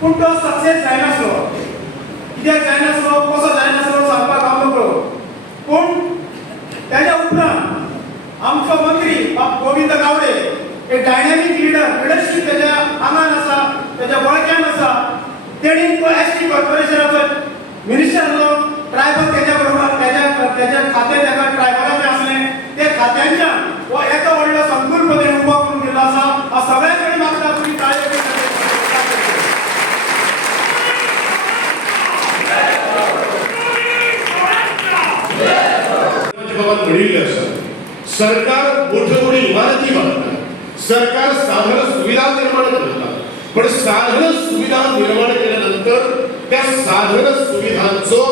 पूण तो सक्सेस जायनासलो. कित्याक जायनासलो, कसो जायनासलो सांगपाक हांव नकळो. पूण ताच्या उपरांत आमचो मंत्री बाब गोविंद गावडे एक डायनॅमिक लिडरशीप त्याच्या आंगान आसा, त्याच्या वळख्यान आसा. तेणी तो एसटी कॉर्पोरेशनाचो मिनिस्टर आसलो. ट्रायबल त्याच्या बरोबर त्याच्या खातें ताका ट्रायबलाचें आसलें. ते खात्यांच्यान हो येतो व्हडलो संकुल पदेन उबो करून दिल्लो आसा. हांव सगळ्यां कडेन मागता तुमी ताळयो बी सरकार मोठ्या इमारती बांधतात, सरकार साधारण सुविधा निर्माण करतात. पण साधारण सुविधा निर्माण केल्यानंतर त्या साधारण सुविधांचो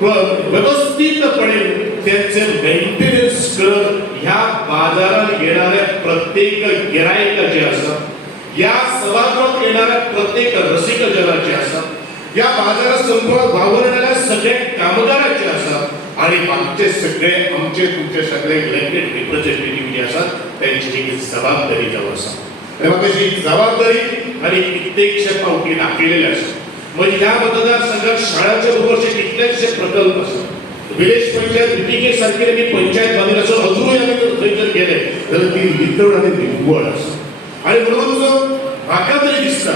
व्यवस्थितपणे त्यांचे मेंटेनन्स करत ह्या बाजारात येणाऱ्या प्रत्येक गिरायकाचे असतात, या सभागृहात येणाऱ्या प्रत्येक रसिक जनाचे असतात, या बाजारात संपूर्ण वावरणाऱ्या सगळ्या कामगारांचे असतात आणि बाकीचे सगळे आमचे तुमचे सगळे इलेक्टेड रिप्रेझेंटेटिव्ह जे असतात त्यांची एक जबाबदारी जाऊ असा. ही जबाबदारी आणि कित्येकशे पावटी दाखवलेल्या असतात. म्हणजे ह्या मतदारसंघात शाळांच्या बरोबरचे कित्येकशे प्रकल्प असतात. विलेज पंचायत मिटिंगे सारखे मी पंचायत बांधली असं अजूनही आम्ही जर थंय जर गेले तर ती नितळ आणि निव्वळ असतात. आणि म्हणून म्हाका तरी दिसता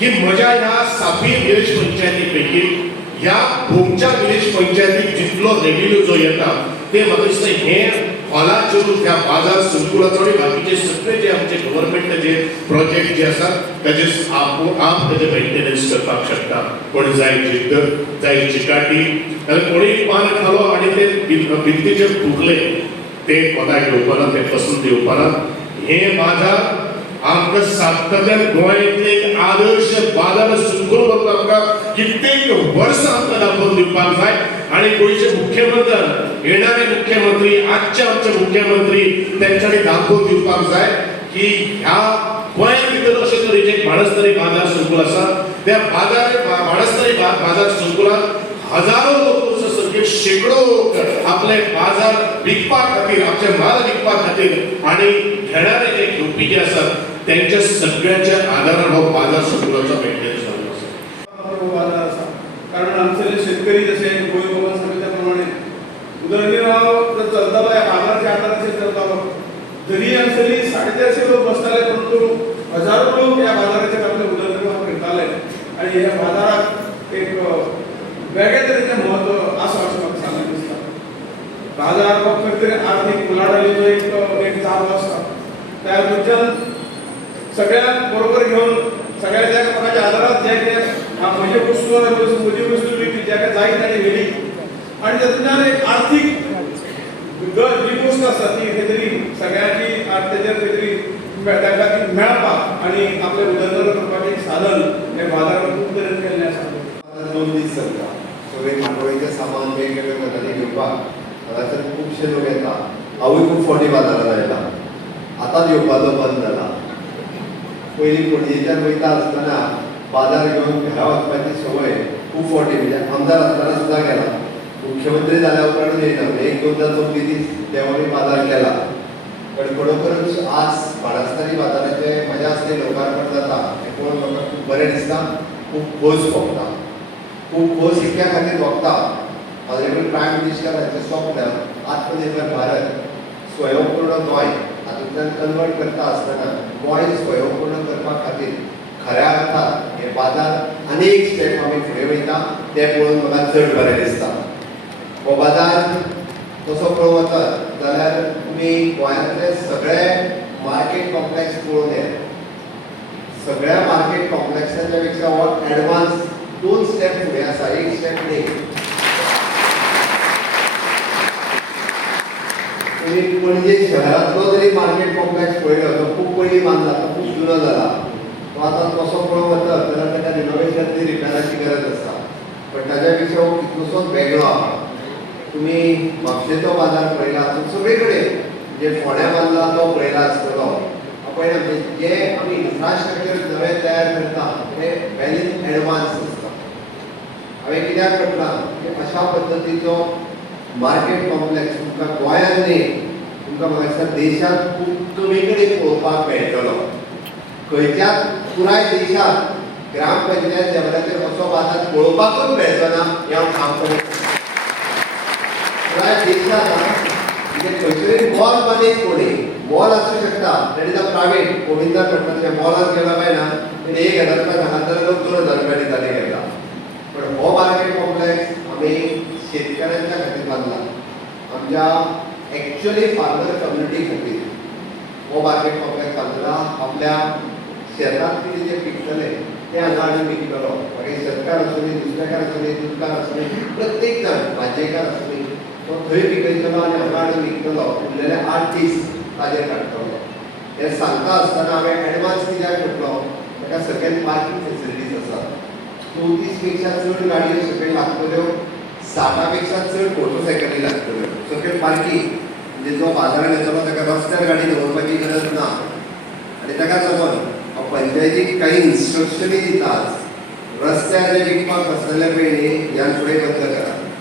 की म्हज्या ह्या साफी विलेज पंचायतीपैकी या भोमच्या विलेज पंचायतीक जितलो रेव्हेन्यू जो येता ते म्हाका दिसता हे हॉलाचेरून त्या बाजार संकुलाचो आणि बाकीचे सगळे जे आमचे गव्हर्नमेंट जे प्रोजेक्ट जे असतात त्याचे आप त्याचे मेंटेनन्स करपाक शकता. पण जाय जिद्द, जाय चिकाटी, कोणी पान खालो आणि ते भिंतीचेर तुटले ते कोणाक येवपाना, ते पसंत येवपाना. हे बाजार आमकां सातत्यान गोंयांतले एक आदर्श बाजार संकुल म्हणून आमकां कित्येक वर्सां आमकां दाखोवन दिवपाक जाय. आणि गोंयचे मुख्यमंत्री, येणारे मुख्यमंत्री, आजचे आमचे मुख्यमंत्री तेंच्यांनी दाखोवन दिवपाक जाय की ह्या गोंया भितर अशे तरेचे बाणस्तारी बाजार संकुल आसा. त्या बाणस्तारी बाजार संकुलात हजारो लोक शेकडो आपले बाजार विकपा खातीर, आपले माल विकपा खातीर आणि घेणारे जे घेवपी जे असतात त्यांच्या सगळ्यांच्या आधारान हो बाजार संकुलाचा मेंटेनन्स चालू आसा. बाजार आसा कारण आमचे शेतकरी जसे गोंय बाबा सांगितल्या प्रमाणे उदरनिर्वाह जर चलतालो या बाजाराच्या आधाराचेर चलतालो. जरी आमचे 450 लोक बसताले परंतु हजारो लोक या बाजाराचेर आपले उदरनिर्वाह करताले. आणि ह्या बाजाराक एक वेगळ्या तरेचें म्हत्व आसा अशें म्हाका सांगून दिसता. बाजार हो खंय तरी आर्थीक उलाढालीचो एक जागो आसा. त्या वयच्यान सगळ्यांक बरोबर घेवन सगळ्या एकामेकाच्या आदारात जे कितें म्हजे वस्तू म्हजी वस्तू विकली जाका जाय ताणी व्हेली आनी तातूंतल्यान एक आर्थीक जी गोश्ट आसा ती खंय तरी सगळ्यांची तेजेर खंय तरी तांकां ती मेळपाक आनी आपलें उदरनिर्वाह करपाचें एक साधन हे बाजारान खूब तरेन केल्लें आसा. 2 दीस चलता. सगळे मांडवळीचें सामान वेगवेगळे गजाली घेवपाक हांगासर खुबशे लोक येता. हांवूय खूब फावटी बाजारांत आयला. आतांच येवपाचो बंद जाला. पयलीं पणजेच्यान वयता आसतना बाजार घेवन घरा वचपाची संवय खूब फावटी म्हणजे आमदार आसतना सुद्दां केला. मुख्यमंत्री जाल्या उपरांत येयना. 1-2दा चवथी दीस देवानी बाजार केला. पण खरोखरच आज बाणस्तारी बाजाराचे मजा आसली लोकार्पण जाता हें पळोवन म्हाका खूब बरें दिसता. खूब खोस भोगता. खूब खोस इतक्या खातीर भोगता ऑनरेबल प्रायम मिनिस्टराचें स्वप्न आत्मनिर्भर भारत स्वयंपूर्ण गोंय हातूंतल्यान कन्वर्ट करता आसतना गोंय स्वयंपूर्ण करपा खातीर खऱ्या अर्थान हे बाजार अनेक स्टेप आमी फुडें वयता तें पळोवन म्हाका चड बरें दिसता. हो बाजार तसो पळोवंक वचत जाल्यार तुमी गोंयांतले सगळे मार्केट कॉम्प्लेक्स पळोवन येयात. सगळ्या मार्केट कॉम्प्लेक्साच्या पेक्षा हो एडवान्स 2 स्टेप फुडें आसा. 1 स्टेप फुडें. तुम्ही पणजे शहरातलो जरी मार्केट कॉम्प्लेक्स पळयलो तो खूब पयलीं बांदला, तो खूब जुनो जाला. तो आतां कसो पळोवंक वचत जाल्यार ताका रिनोवेशन रिपेराची गरज आसा. पण ताच्या पेक्षा हो कितलोसोच वेगळो आहा. तुमी म्हापशेचो बाजार पळयला सगळे कडेन जे फोंड्या बांदला तो पळयला आसतलो. पळयना जे आमी इन्फ्रास्ट्रक्चर नवें तयार करता ते वेल इन एडवान्स आसता. हांवें कित्याक म्हटलां की अशा पद्दतीचो मार्केट कॉम्प्लेक्स तुमकां गोंयांत न्ही तुमकां म्हाका दिसता देशांत खूब कमी कडेन पळोवपाक मेळटलो. खंयच्याच पुराय देशांत ग्रामपंचायत लेवलाचेर असो बाजार पळोवपाकूच मेळचो ना हें हांव काम करता. प्राय देशांत म्हणजे खंयतरी मॉल मॅनेज कोणी मॉल आसूं शकता दॅट इज अ प्रायवेट गोविंदान म्हणटा तशें मॉलात गेलो काय ना तेणे 1,000 रुपया सांगत जाल्यार लोक 2,000 रुपया दिताले घेता. पण हो मार्केट कॉम्प्लेक्स आमी शेतकऱ्यांच्या खातीर बांदला, आमच्या एक्चुअली फार्मर कम्युनिटी खातीर हो मार्केट कॉम्प्लेक्स बांदला. आपल्या शेतांत कितें जें पिकतलें तें हांगा हाडून विकतलो. मागीर शेतकार आसूं दुसरेकार आसूं दूधकार आसूं प्रत्येक जाण भाजयेकार आसूं तो थंय पिकयतलो आनी हांगा हाडून विकतलो. उरलेले 8 दीस ताजेर काडटलो. हें सांगता आसतना हांवें एडवान्स कित्याक म्हटलो ताका सकयल पार्किंग फेसिलिटीज आसात. 34 पेक्षा चड गाडयो सकयल लागतल्यो, 60 पेक्षा चड मोटरसायकली लागतल्यो. सकयल पार्किंग म्हणजे जो बाजारात येतलो ताका रस्त्यार गाडी दवरपाची गरज ना. आनी ताका समज पंचायतीक काही इन्स्ट्रक्शनी दितात रस्त्यार जे विकपाक बसलेले पळय न्ही ह्या फुडें बंद करा.